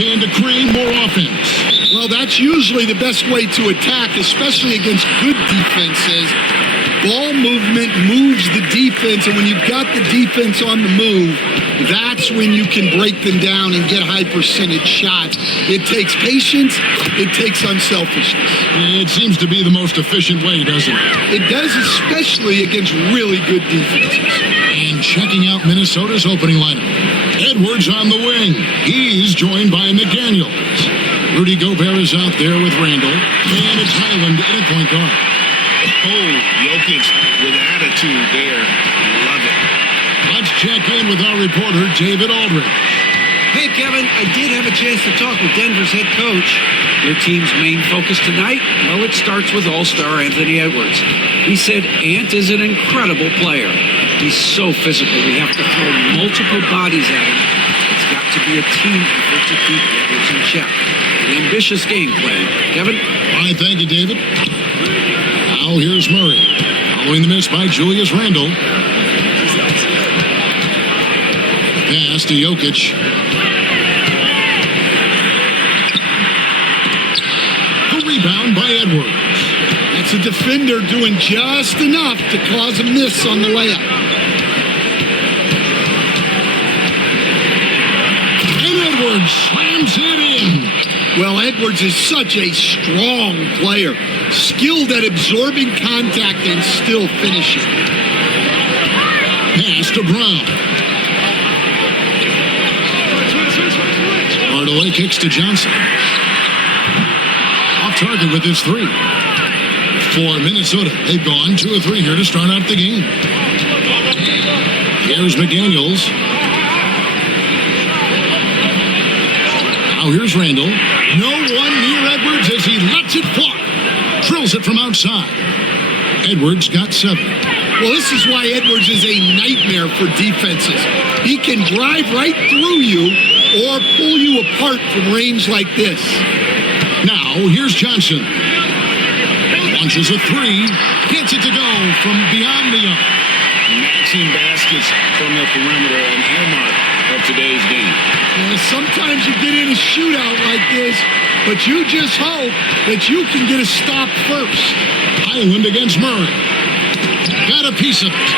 stand to create more offense. Well, that's usually the best way to attack, especially against good defenses. Ball movement moves the defense, and when you've got the defense on the move, that's when you can break them down and get high percentage shots. It takes patience. It takes unselfishness. It seems to be the most efficient way, doesn't it? It does, especially against really good defenses. And checking out Minnesota's opening lineup. Edwards on the wing. He's joined by McDaniels. Rudy Gobert is out there with Randall. And it's Highland in at point guard. Oh, Jokic with attitude there. Love it. Let's check in with our reporter, David Aldridge. Hey, Kevin, I did have a chance to talk with Denver's head coach. Their team's main focus tonight, well, it starts with All-Star Anthony Edwards. He said Ant is an incredible player. He's so physical, we have to throw multiple bodies at him. It's got to be a team effort to keep Edwards in check. An ambitious game plan. Kevin? All right, thank you, David. Now here's Murray. Following the miss by Julius Randle. Pass to Jokic. The rebound by Edwards. That's a defender doing just enough to cause a miss on the layup. And Edwards slams it in. Well, Edwards is such a strong player, skilled at absorbing contact and still finishing. Pass to Brown. Hardaway kicks to Johnson. Off target with his three. For Minnesota, they've gone 2 of 3 here to start out the game. Here's McDaniels. Now here's Randall. No one near Edwards as he lets it fly. Drills it from outside. Edwards got 7. Well, this is why Edwards is a nightmare for defenses. He can drive right through you or pull you apart from range like this. Now here's Johnson. Launches a 3. Gets it to go from beyond the arc. Matching baskets from the perimeter, an earmark of today's game. Well, sometimes you get in a shootout like this, but you just hope that you can get a stop first. Highland against Murray. Got a piece of it.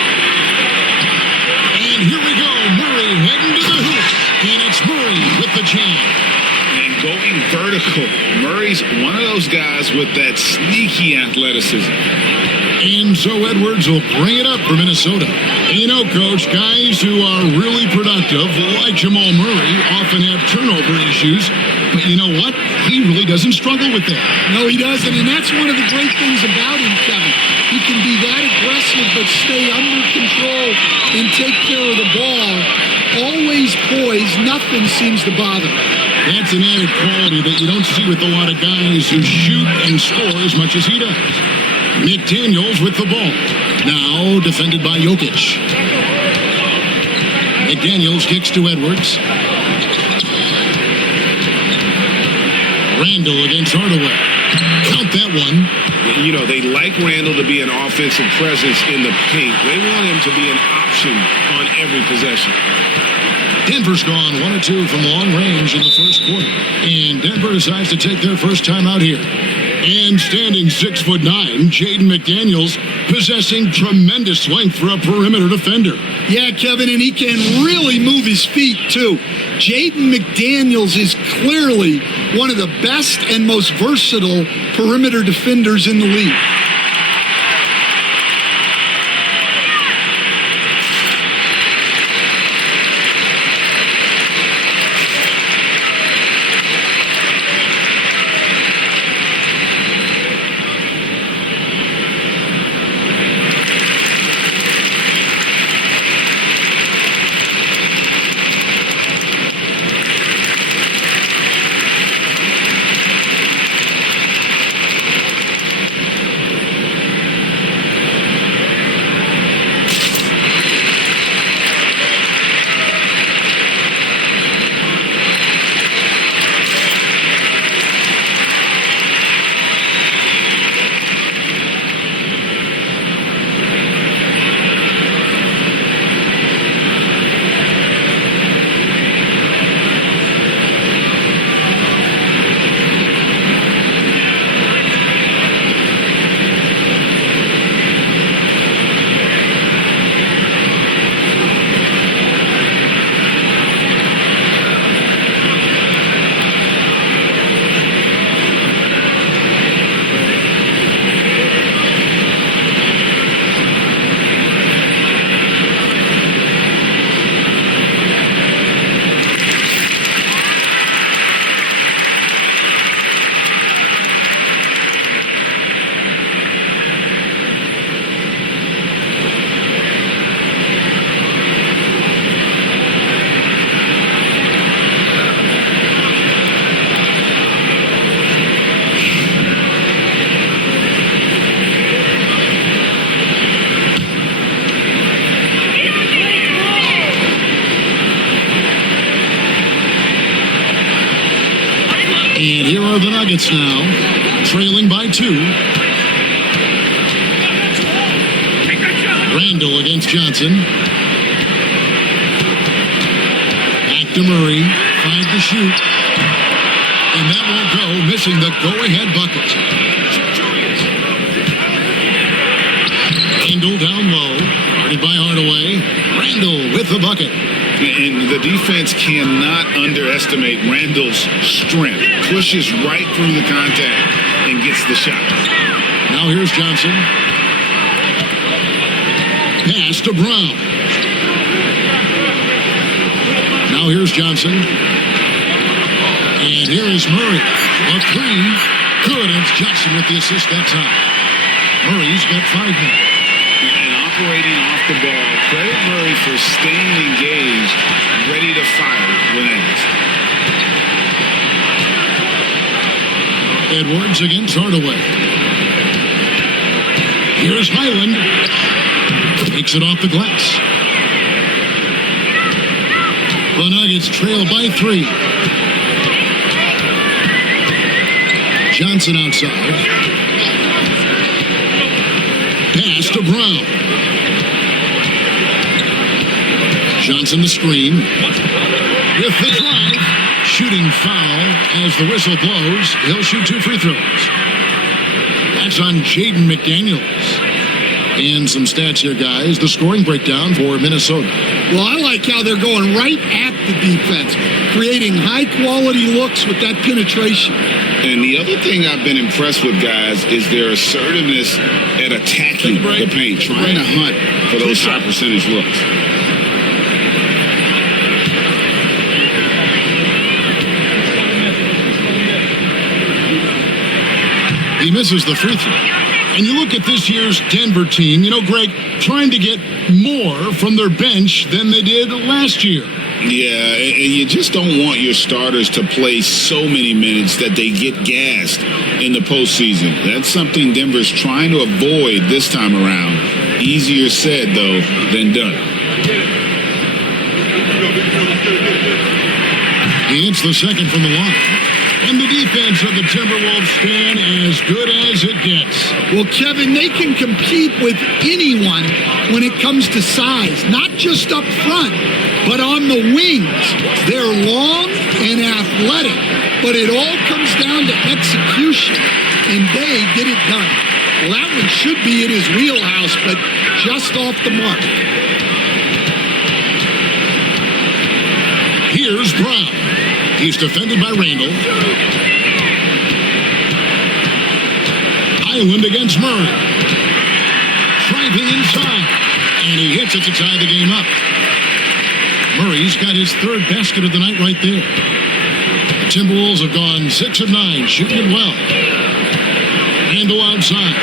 And here we go. Murray heading to the hoop. And it's Murray with the jam. And going vertical. Murray's one of those guys with that sneaky athleticism. And so Edwards will bring it up for Minnesota. And you know, Coach, guys who are really productive, like Jamal Murray, often have turnover issues. But you know what? He really doesn't struggle with that. No, he doesn't. And that's one of the great things about him, Kevin. He can be that aggressive but stay under control and take care of the ball. Always poised. Nothing seems to bother him. That's an added quality that you don't see with a lot of guys who shoot and score as much as he does. McDaniels with the ball. Now defended by Jokic. McDaniels kicks to Edwards. Randall against Hardaway. Count that one. You know, they like Randall to be an offensive presence in the paint. They want him to be an option on every possession. Denver's gone 1 of 2 from long range in the first quarter. And Denver decides to take their first time out here. And standing 6'9", Jaden McDaniels possessing tremendous length for a perimeter defender. Yeah, Kevin, and he can really move his feet, too. Jaden McDaniels is clearly one of the best and most versatile perimeter defenders in the league. And here are the Nuggets now, trailing by 2. Randall against Johnson. Back to Murray. 5 to shoot. And that won't go, missing the go-ahead bucket. Randall down low. Guarded by Hardaway. Randall with the bucket. And the defense cannot underestimate Randall's strength. Pushes right through the contact and gets the shot. Now here's Johnson. Pass to Brown. Now here's Johnson. And here is Murray. A 3. Good. And it's Johnson with the assist that time. Murray's got 5 now. And operating off the ball. Credit Murray for staying engaged, ready to fire when asked. Edwards against Hardaway. Here's Highland. Takes it off the glass. The Nuggets trail by 3. Johnson outside. Pass to Brown. Johnson the screen. With the drive. Shooting foul as the whistle blows. He'll shoot 2 free throws. That's on Jaden McDaniels. And some stats here, guys. The scoring breakdown for Minnesota. Well, I like how they're going right at the defense, creating high-quality looks with that penetration. And the other thing I've been impressed with, guys, is their assertiveness at attacking the paint, trying to hunt for those high-percentage looks. He misses the free throw. And you look at this year's Denver team, Greg, trying to get more from their bench than they did last year. Yeah, and you just don't want your starters to play so many minutes that they get gassed in the postseason. That's something Denver's trying to avoid this time around. Easier said, though, than done. He hits the second from the line. And the defense of the Timberwolves stand as good as it gets. Well, Kevin, they can compete with anyone when it comes to size, not just up front, but on the wings. They're long and athletic, but it all comes down to execution, and they get it done. Well, that one should be in his wheelhouse, but just off the mark. Here's Brown. He's defended by Randall. Highland against Murray. Driving inside. And he hits it to tie the game up. Murray's got his 3rd basket of the night right there. The Timberwolves have gone 6 of 9, shooting it well. Randall outside.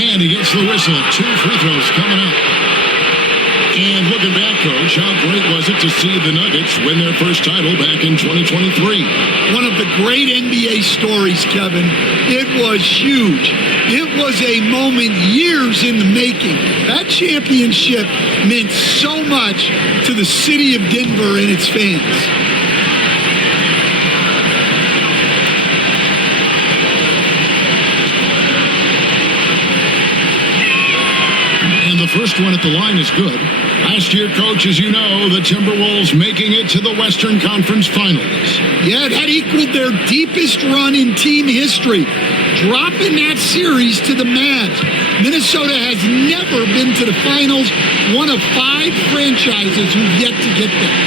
And he gets the whistle. 2 free throws coming up. And looking back, Coach, how great was it to see the Nuggets win their first title back in 2023? One of the great NBA stories, Kevin. It was huge. It was a moment years in the making. That championship meant so much to the city of Denver and its fans. The first one at the line is good. Last year, Coach, as you know, the Timberwolves making it to the Western Conference Finals. Yeah, that equaled their deepest run in team history, dropping that series to the Mavs. Minnesota has never been to the finals, one of 5 franchises who've yet to get there.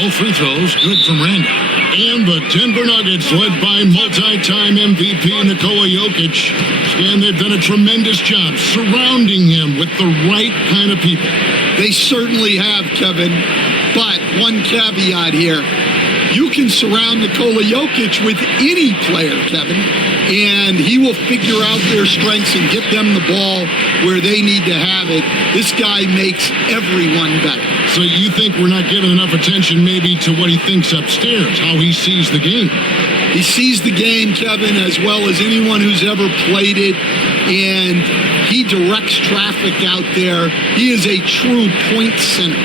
All free throws good from Randall. And the Denver Nuggets, led by multi-time MVP Nikola Jokic, and they've done a tremendous job surrounding him with the right kind of people. They certainly have, Kevin. But one caveat here. You can surround Nikola Jokic with any player, Kevin, and he will figure out their strengths and get them the ball where they need to have it. This guy makes everyone better. So you think we're not giving enough attention maybe to what he thinks upstairs, how he sees the game? He sees the game, Kevin, as well as anyone who's ever played it, and he directs traffic out there. He is a true point center.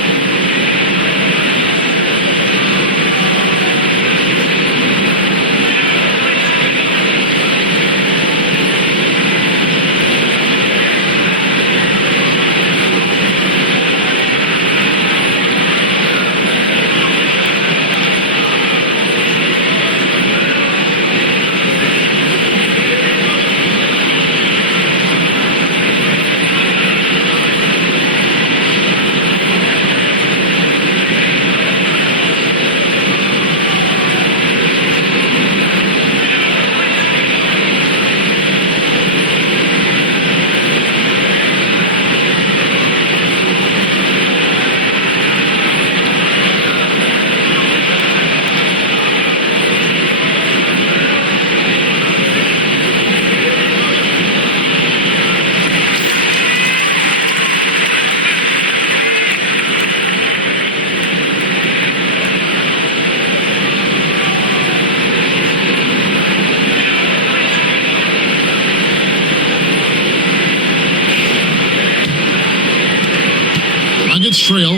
Trail.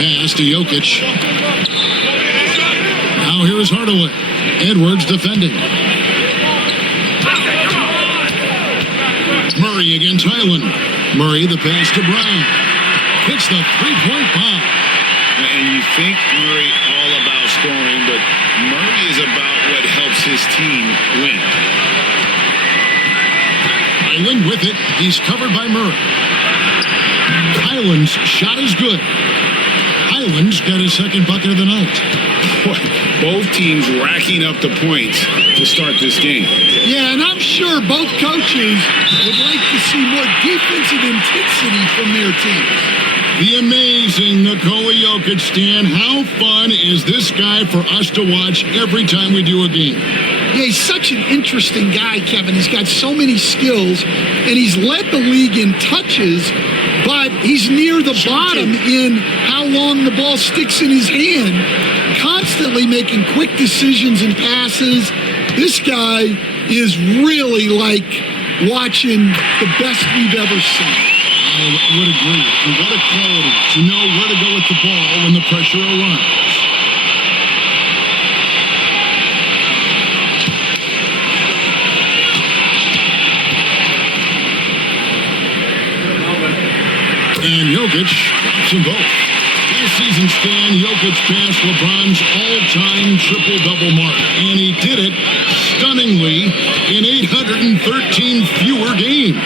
Pass to Jokic. Now here is Hardaway. Edwards defending. Murray against Highland. Murray the pass to Brown. Hits the three-point bomb. And you think Murray all about scoring, but Murray is about what helps his team win. Highland with it. He's covered by Murray. Highland's shot is good. Highland's got his second bucket of the night. Both teams racking up the points to start this game. Yeah, and I'm sure both coaches would like to see more defensive intensity from their teams. The amazing Nikola Jokic, Stan. How fun is this guy for us to watch every time we do a game? Yeah, he's such an interesting guy, Kevin. He's got so many skills, and he's led the league in touches, but he's near the bottom in how long the ball sticks in his hand, constantly making quick decisions and passes. This guy is really like watching the best we've ever seen. I would agree. And what a quality to know where to go with the ball when the pressure arrives. And Jokic drops them both. Last season, Stan, Jokic passed LeBron's all-time triple-double mark. And he did it stunningly in 813 fewer games.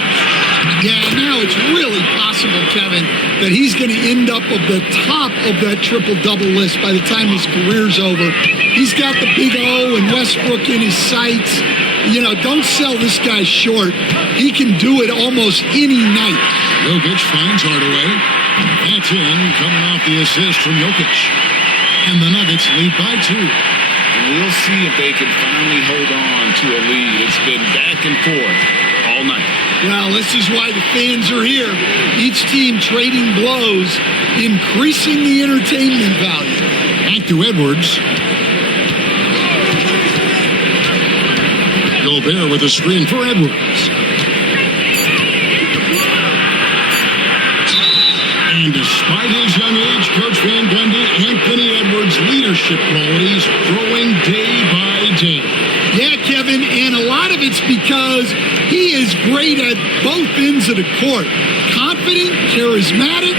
Yeah, now it's really possible, Kevin, that he's going to end up at the top of that triple-double list by the time his career's over. He's got the big O and Westbrook in his sights. You know, don't sell this guy short. He can do it almost any night. Jokic finds Hardaway. That's in, coming off the assist from Jokic. And the Nuggets lead by 2. We'll see if they can finally hold on to a lead. It's been back and forth all night. Well, this is why the fans are here. Each team trading blows, increasing the entertainment value. Back to Edwards. Gobert with a screen for Edwards. And despite his young age, Coach Van Gundy, Anthony Edwards' leadership qualities growing day by day. Yeah, Kevin, and a lot of it's because he is great at both ends of the court. Confident, charismatic,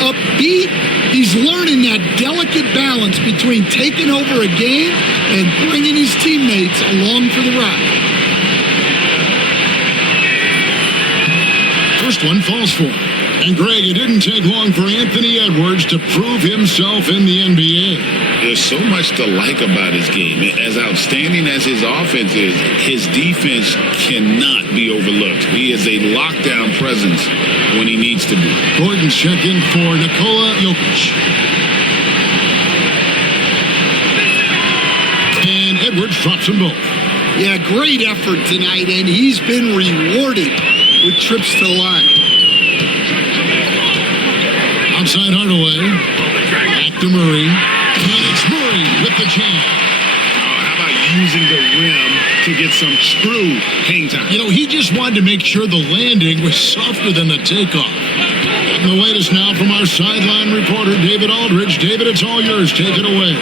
upbeat. He's learning that delicate balance between taking over a game and bringing his teammates along for the ride. First one falls for him. And Greg, it didn't take long for Anthony Edwards to prove himself in the NBA. There's so much to like about his game. As outstanding as his offense is, his defense cannot be overlooked. He is a lockdown presence when he needs to be. Gordon's check-in for Nikola Jokic. And Edwards drops them both. Yeah, great effort tonight, and he's been rewarded with trips to the line. Outside Hardaway. Back to Murray. And it's Murray with the jam. How about using the rim to get some true hang time? You know, he just wanted to make sure the landing was softer than the takeoff. And the latest now from our sideline reporter, David Aldridge. David, it's all yours. Take it away.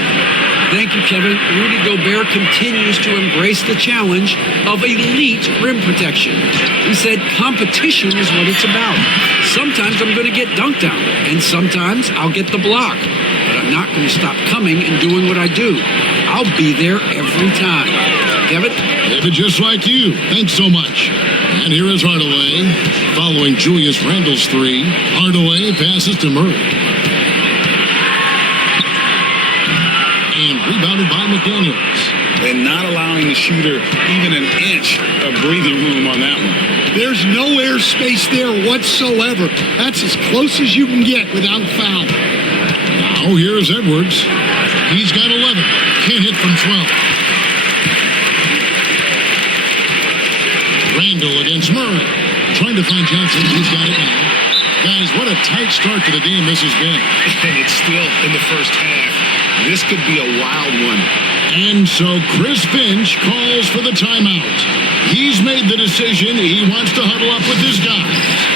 Thank you, Kevin. Rudy Gobert continues to embrace the challenge of elite rim protection. He said competition is what it's about. Sometimes I'm going to get dunked on, and sometimes I'll get the block. But I'm not going to stop coming and doing what I do. I'll be there every time. Kevin? David, just like you. Thanks so much. And here is Hardaway. Following Julius Randle's three, Hardaway passes to Murray. And rebounded by McDaniels. And not allowing the shooter even an inch of breathing room on that one. There's no air space there whatsoever. That's as close as you can get without foul. Now here's Edwards. He's got 11. Can't hit from 12. Randle against Murray. Trying to find Johnson. He's got it now. Guys, what a tight start to the game this has been. And it's still in the first half. This could be a wild one. And so Chris Finch calls for the timeout. He's made the decision. He wants to huddle up with his guys.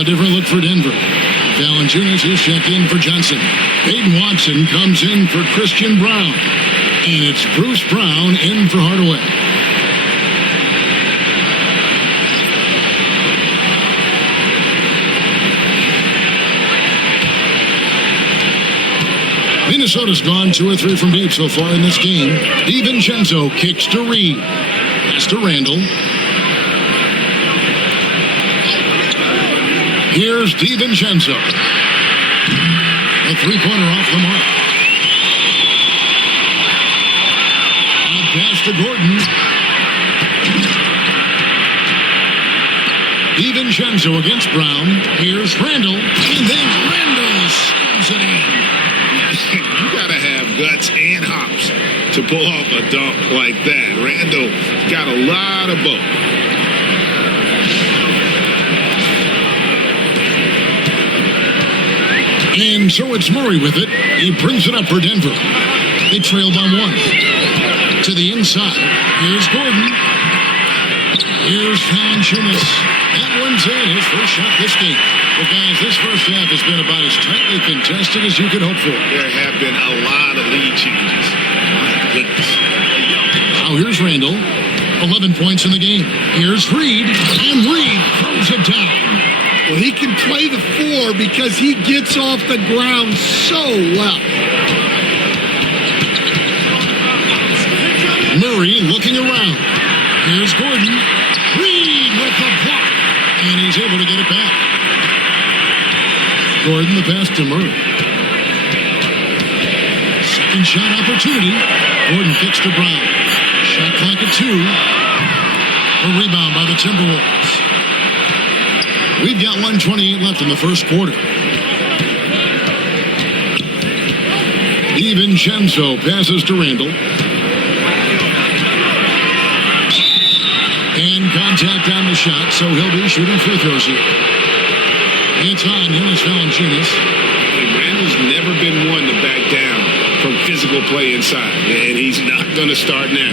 A different look for Denver. Valanciunas is checked in for Johnson. Peyton Watson comes in for Christian Brown. And it's Bruce Brown in for Hardaway. Minnesota's gone 2 or 3 from deep so far in this game. DiVincenzo kicks to Reed. Pass to Randle. Here's DiVincenzo. A three-pointer off the mark. And pass to Gordon. DiVincenzo against Brown. Here's Randle. And then Randle slams it in. You got to have guts and hops to pull off a dunk like that. Randle got a lot of both. And so it's Murray with it. He brings it up for Denver. They trail by 1. To the inside. Here's Gordon. Here's Valanciunas. That one's in. His first shot this game. Well, guys, this first half has been about as tightly contested as you could hope for. There have been a lot of lead changes. My goodness. Now here's Randle. 11 points in the game. Here's Reed. And Reed throws it down. Well, he can play the 4 because he gets off the ground so well. Murray looking around. Here's Gordon. Reed with the block. And he's able to get it back. Gordon the pass to Murray. Second shot opportunity. Gordon kicks to Brown. Shot clock at 2. A rebound by the Timberwolves. We've got 1:28 left in the first quarter. DiVincenzo passes to Randle. And contact on the shot, so he'll be shooting free throws here. It's on Jonas Valanciunas. And Randle's never been one to back down from physical play inside, and he's not going to start now.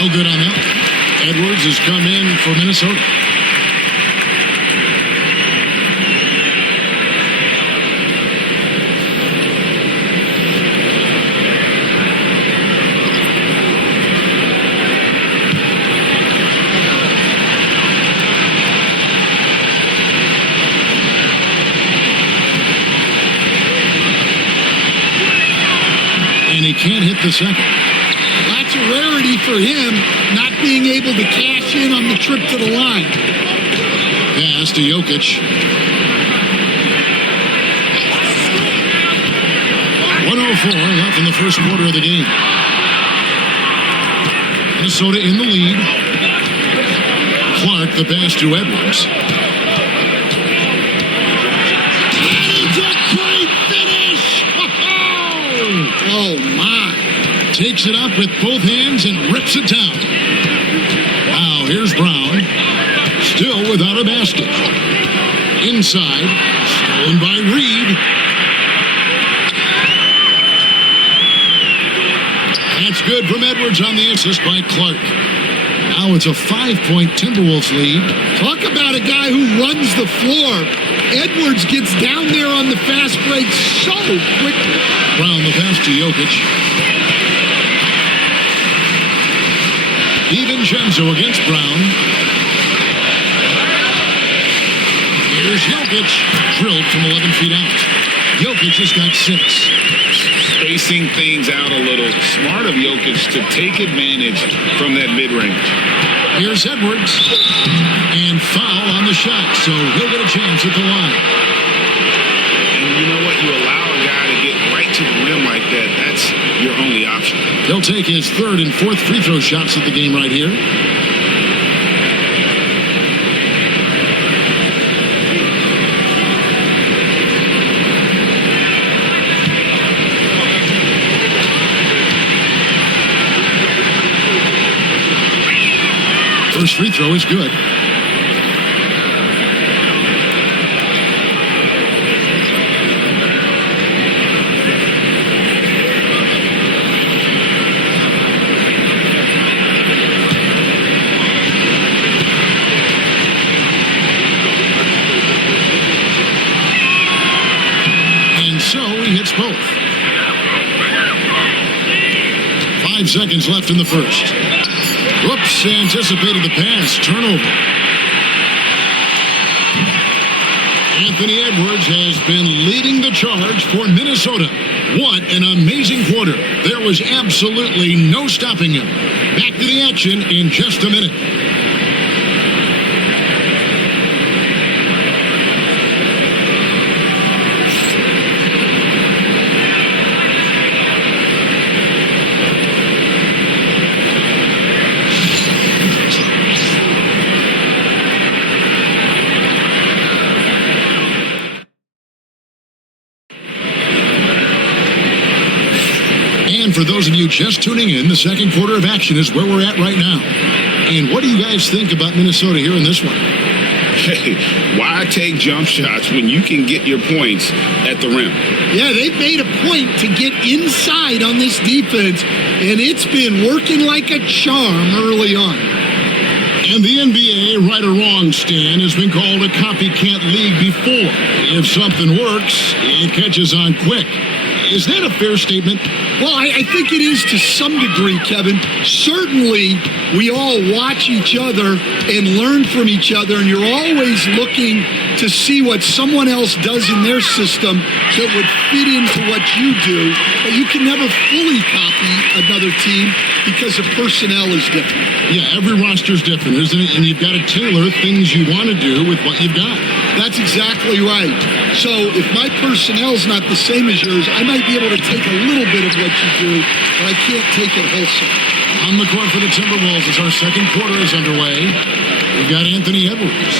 No good on that. Edwards has come in for Minnesota. And he can't hit the second. That's a rarity for him, not being able to cash in on the trip to the line. Pass to Jokic. 1:04 left in the first quarter of the game. Minnesota in the lead. Clark the pass to Edwards. It's a great finish! Oh, my. Takes it up with both hands and rips it down. Now here's Brown. Still without a basket. Inside. Stolen by Reed. That's good from Edwards on the assist by Clark. Now it's a 5-point Timberwolves lead. Talk about a guy who runs the floor. Edwards gets down there on the fast break so quickly. Brown the pass to Jokic. DiVincenzo against Brown. Here's Jokic. Drilled from 11 feet out. Jokic has got 6. Spacing things out a little. Smart of Jokic to take advantage from that mid-range. Here's Edwards. And foul on the shot, so he'll get a chance at the line. And you know what? You allow a guy to get right to the rim like that. That's your only option. He'll take his 3rd and 4th free throw shots of the game right here. First free throw is good. And so he hits both. 5 seconds left in the first. Whoops, anticipated the pass. Turnover. Anthony Edwards has been leading the charge for Minnesota. What an amazing quarter. There was absolutely no stopping him. Back to the action in just a minute. And for those of you just tuning in, the second quarter of action is where we're at right now. And what do you guys think about Minnesota here in this one? Hey, why take jump shots when you can get your points at the rim? Yeah, they've made a point to get inside on this defense, and it's been working like a charm early on. And the NBA, right or wrong, Stan, has been called a copycat league before. If something works, it catches on quick. Is that a fair statement? Well, I think it is to some degree, Kevin. Certainly, we all watch each other and learn from each other, and you're always looking to see what someone else does in their system that would fit into what you do. But you can never fully copy another team because the personnel is different. Yeah, every roster's different, isn't it? And you've got to tailor things you want to do with what you've got. That's exactly right. So if my personnel's not the same as yours, I might be able to take a little bit of what you do, but I can't take it wholesale. On the court for the Timberwolves as our second quarter is underway. We've got Anthony Edwards.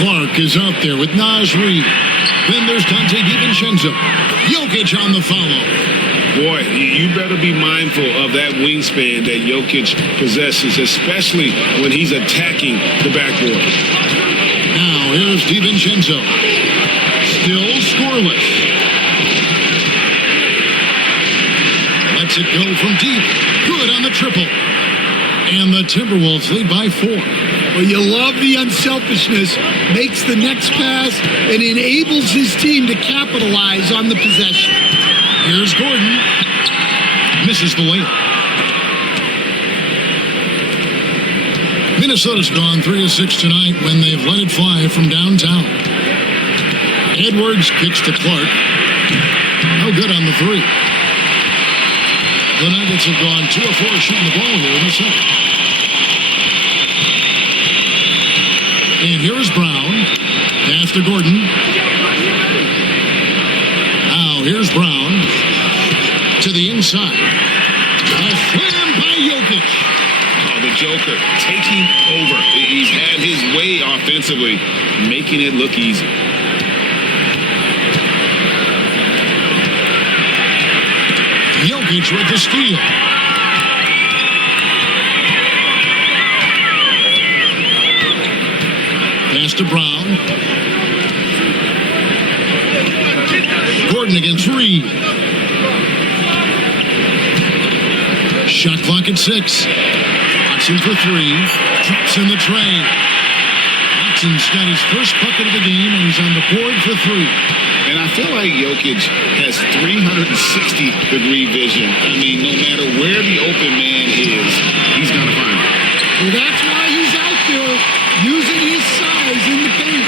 Clark is out there with Naz Reid. Then there's Dante DiVincenzo. Jokic on the follow. Boy, you better be mindful of that wingspan that Jokic possesses, especially when he's attacking the backboard. Now here's DiVincenzo. Still scoreless. Lets it go from deep. Good on the triple. And the Timberwolves lead by 4. Well, you love the unselfishness, makes the next pass, and enables his team to capitalize on the possession. Here's Gordon. Misses the layup. Minnesota's gone 3 of 6 tonight when they've let it fly from downtown. Edwards kicks to Clark. No good on the 3. The Nuggets have gone 2 of 4 shooting the ball here in the second. And here's Brown. Pass to Gordon. Now here's Brown. To the inside. A slam by Jokic. Oh, the Joker taking over. He's had his way offensively, making it look easy. Jokic with the steal. Pass to Brown. Gordon against Reid. Shot clock at 6. Watson for 3. Drops in the train. Watson's got his first bucket of the game, and he's on the board for 3. And I feel like Jokic has 360-degree vision. I mean, no matter where the open man is, he's going to find it. Well, that's why he's out there using his size in the paint.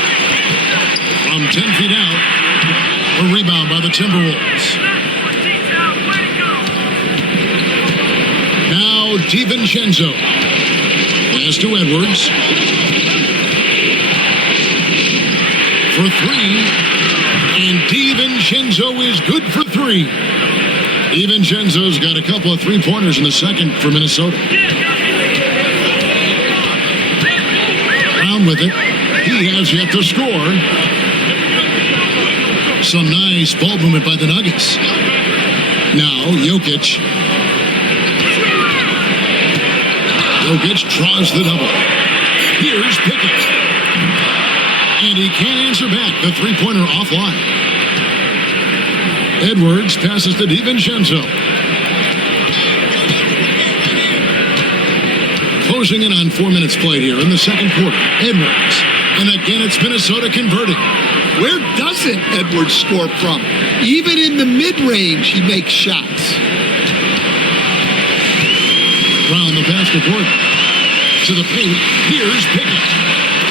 From 10 feet out, a rebound by the Timberwolves. Now DiVincenzo. Pass to Edwards. For 3. And DiVincenzo is good for 3. DiVincenzo's got a couple of three-pointers in the second for Minnesota. Brown with it. He has yet to score. Some nice ball movement by the Nuggets. Now Jokic. Jokic draws the double. Here's Pickett. And he can't answer back. The three-pointer offline. Edwards passes to DiVincenzo. Closing in on 4 minutes played here in the second quarter. Edwards. And again, it's Minnesota converting. Where doesn't Edwards score from? Even in the mid-range, he makes shots. Brown the pass to Gordon. To the paint. Here's Pickett.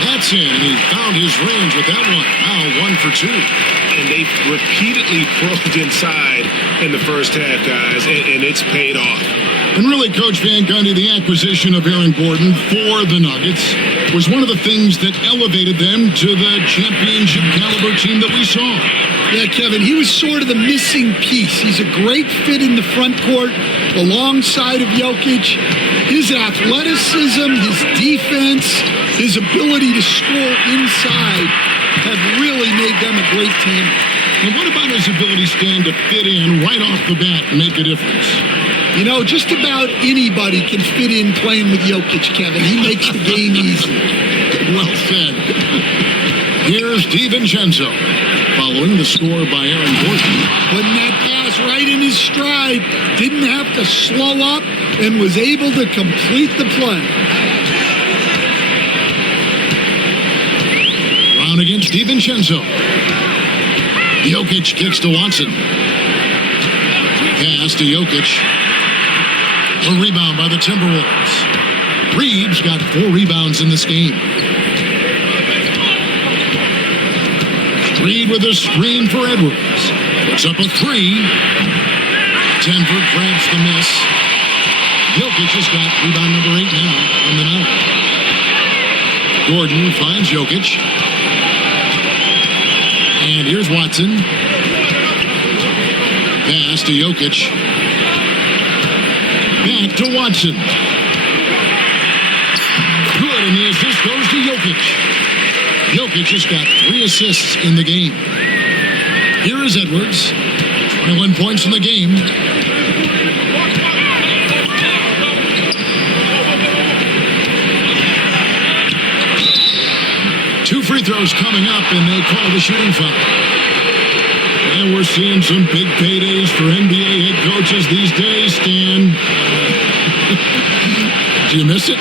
That's in, and he found his range with that one. Now 1 for 2. And they repeatedly probed inside in the first half, guys, and it's paid off. And really, Coach Van Gundy, the acquisition of Aaron Gordon for the Nuggets was one of the things that elevated them to the championship caliber team that we saw. Yeah, Kevin, he was sort of the missing piece. He's a great fit in the front court alongside of Jokic. His athleticism, his defense, his ability to score inside have really made them a great team. And what about his ability, Stan, to fit in right off the bat and make a difference? You know, just about anybody can fit in playing with Jokic, Kevin. He makes the game easy. Well said. Here's DiVincenzo, following the score by Aaron Gordon. Putting that pass right in his stride. Didn't have to slow up and was able to complete the play. Brown against DiVincenzo. Jokic kicks to Watson. Pass to Jokic. A rebound by the Timberwolves. Reed's got 4 rebounds in this game. Reed with a screen for Edwards. Puts up a 3. Denver grabs the miss. Jokic has got rebound number 8 now on the night. Gordon finds Jokic. And here's Watson. Pass to Jokic. Back to Watson. Good, and the assist goes to Jokic. Jokic has got 3 assists in the game. Here is Edwards. 21 points in the game. Two free throws coming up, and they call the shooting foul. And we're seeing some big paydays for NBA head coaches these days, Stan. Do you miss it?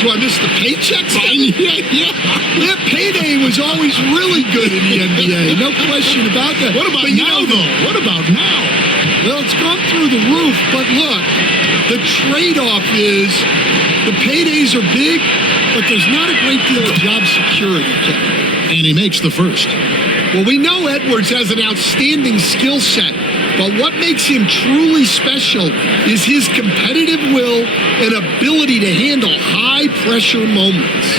Do I miss the paychecks? Yeah. That payday was always really good in the NBA. No question about that. What about now, though? What about now? Well, it's gone through the roof, but look, the trade-off is the paydays are big, but there's not a great deal of job security, Kevin. And he makes the first. Well, we know Edwards has an outstanding skill set, but what makes him truly special is his competitive will and ability to handle high-pressure moments.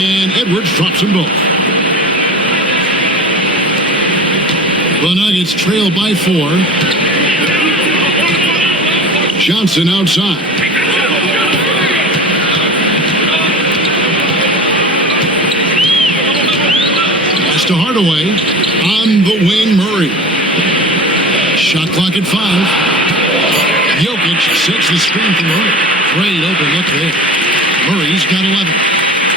And Edwards drops them both. The Nuggets trail by 4. Johnson outside. Pass to Hardaway. On the wing, Murray. Shot clock at 5. Jokic sets the screen for Murray. Great open look there. Murray's got 11.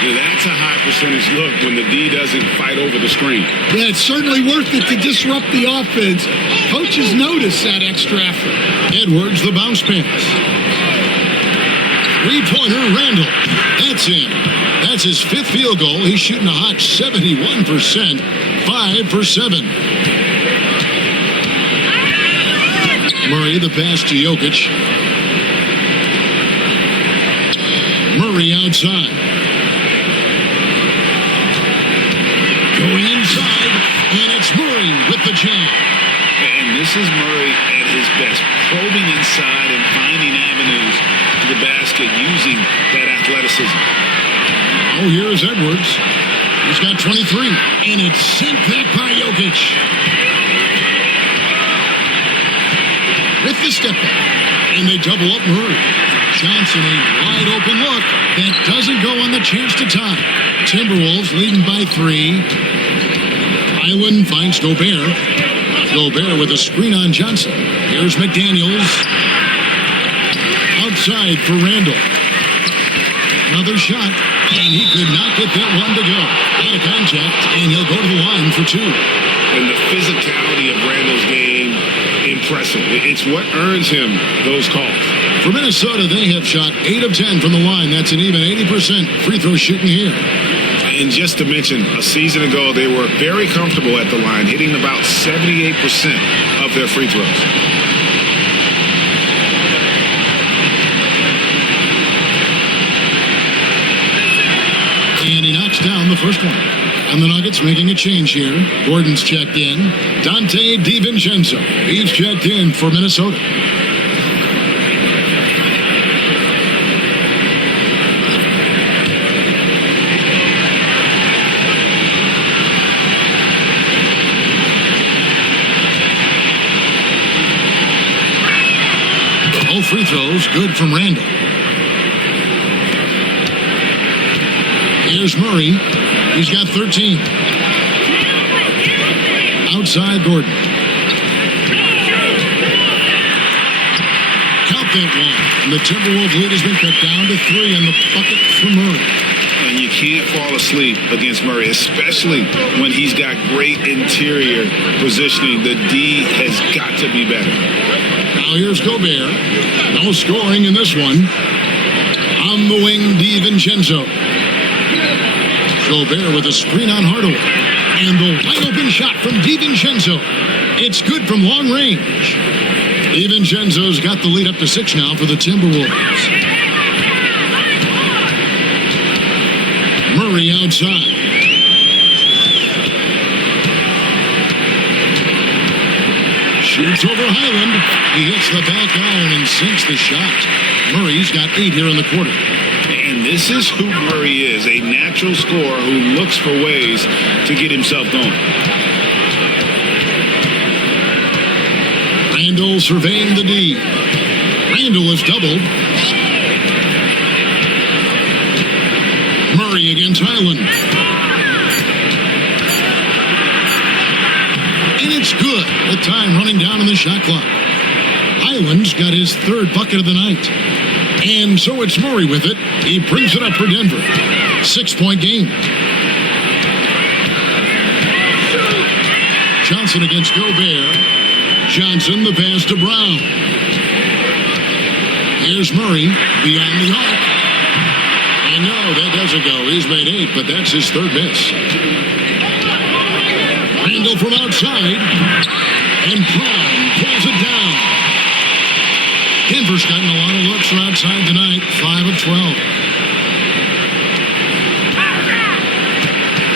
Yeah, that's a high percentage look when the D doesn't fight over the screen. Yeah, it's certainly worth it to disrupt the offense. Coaches notice that extra effort. Edwards, the bounce pass. Three-pointer, Randall. That's in. That's his 5th field goal. He's shooting a hot 71%. 5 for 7. Murray, the pass to Jokic. Murray outside. Going inside, and it's Murray with the jam. And this is Murray at his best, probing inside and finding avenues to the basket using that athleticism. Oh, here's Edwards. He's got 23, and it's sent back by Jokic. With the step back, and they double up Murray. Johnson, a wide open look that doesn't go on the chance to tie. Timberwolves leading by 3. Island finds Gobert. Gobert with a screen on Johnson. Here's McDaniels. Outside for Randall. Another shot, and he could not get that one to go. Out of contact, and he'll go to the line for 2. And the physicality of Randall's game, impressive. It's what earns him those calls. For Minnesota, they have shot 8 of 10 from the line. That's an even 80% free throw shooting here. And just to mention, a season ago, they were very comfortable at the line, hitting about 78% of their free throws. And he knocks down the first one. And the Nuggets making a change here. Gordon's checked in. Dante DiVincenzo. He's checked in for Minnesota. Free throws, good from Randall. Here's Murray. He's got 13. Outside Gordon. Count that one. And the Timberwolves lead has been cut down to 3 on the bucket for Murray. And you can't fall asleep against Murray, especially when he's got great interior positioning. The D has got to be better. Now here's Gobert. No scoring in this one. On the wing, DiVincenzo. Gobert with a screen on Hardaway. And the wide open shot from DiVincenzo. It's good from long range. DiVincenzo's got the lead up to 6 now for the Timberwolves. Murray outside. Shoots over Highland. He hits the back iron and sinks the shot. Murray's got 8 here in the quarter. And this is who Murray is, a natural scorer who looks for ways to get himself going. Randall surveying the D. Randall is doubled. Murray against Highland. And it's good with time running down on the shot clock. Highland's got his third bucket of the night. And so it's Murray with it. He brings it up for Denver. 6-point game. Johnson against Gobert. Johnson, the pass to Brown. Here's Murray beyond the arc. And no, that doesn't go. He's made 8, but that's his third miss. Randall from outside. And Brown pulls it down. Denver's gotten a lot of looks from outside tonight. 5 of 12.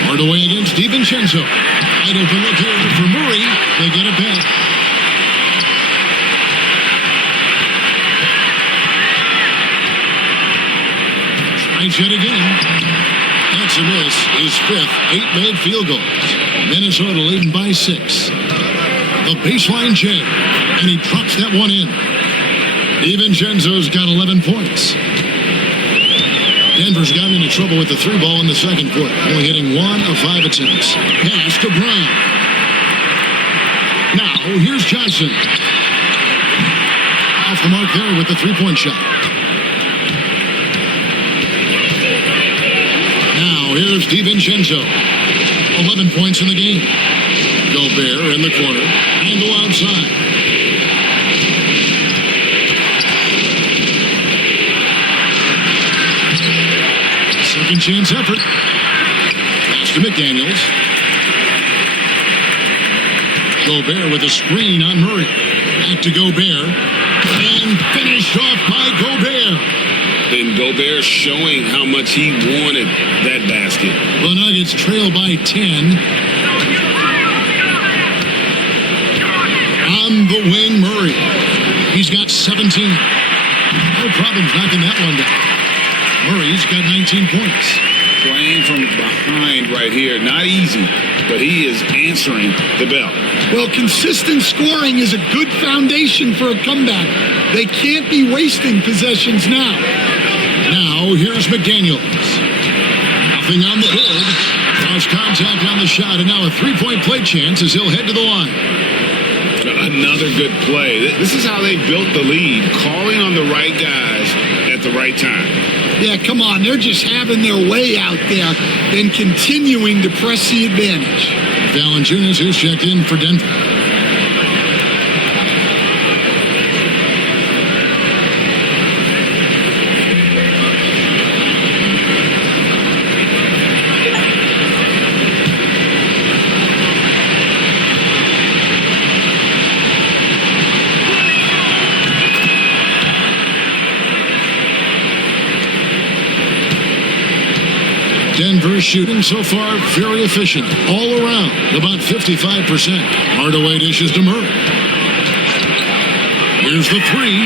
Hardaway against DiVincenzo. Wide open look here for Murray. They get it back. Tries yet again. That's a miss. His fifth. 8 made field goals. Minnesota leading by 6. The baseline jam. And he drops that one in. DiVincenzo's got 11 points. Denver's gotten into trouble with the 3 ball in the second quarter. Only hitting 1 of 5 attempts. Pass to Brown. Now, here's Johnson. Off the mark there with the 3-point shot. Now, here's DiVincenzo. 11 points in the game. Gobert in the corner. Handle outside. Second chance effort. Pass to McDaniels. Gobert with a screen on Murray. Back to Gobert. And finished off by Gobert. And Gobert showing how much he wanted that basket. The Nuggets trail by 10. On the wing, Murray. He's got 17. No problems knocking that one down. Murray's got 19 points. Playing from behind right here. Not easy, but he is answering the bell. Well, consistent scoring is a good foundation for a comeback. They can't be wasting possessions now. Now, here's McDaniels. Nothing on the board. Lost contact on the shot, and now a 3-point play chance as he'll head to the line. Another good play. This is how they built the lead, calling on the right guys at the right time. Yeah, come on. They're just having their way out there and continuing to press the advantage. Valanciunas, who's checked in for Denver. Denver shooting so far very efficient all around, about 55%. Hardaway dishes to Murray. Here's the 3.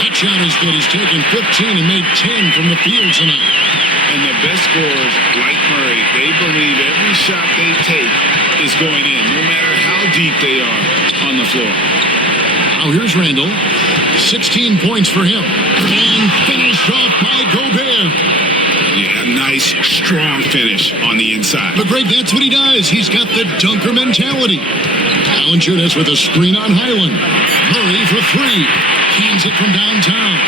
That shot is good. He's taken 15 and made 10 from the field tonight. And the best scorers, like Murray, they believe every shot they take is going in, no matter how deep they are on the floor. Now here's Randall. 16 points for him. And finished off by Gobert. Yeah, nice, strong finish on the inside. But Greg, that's what he does. He's got the dunker mentality. Valanciunas with a screen on Highland. Murray for 3. Hands it from downtown.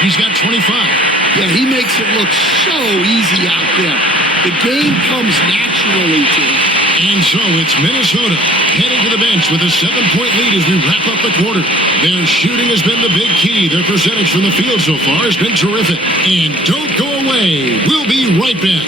He's got 25. Yeah, he makes it look so easy out there. The game comes naturally to him. And so it's Minnesota heading to the bench with a 7-point lead as we wrap up the quarter. Their shooting has been the big key. Their percentage from the field so far has been terrific. And don't go away. We'll be right back.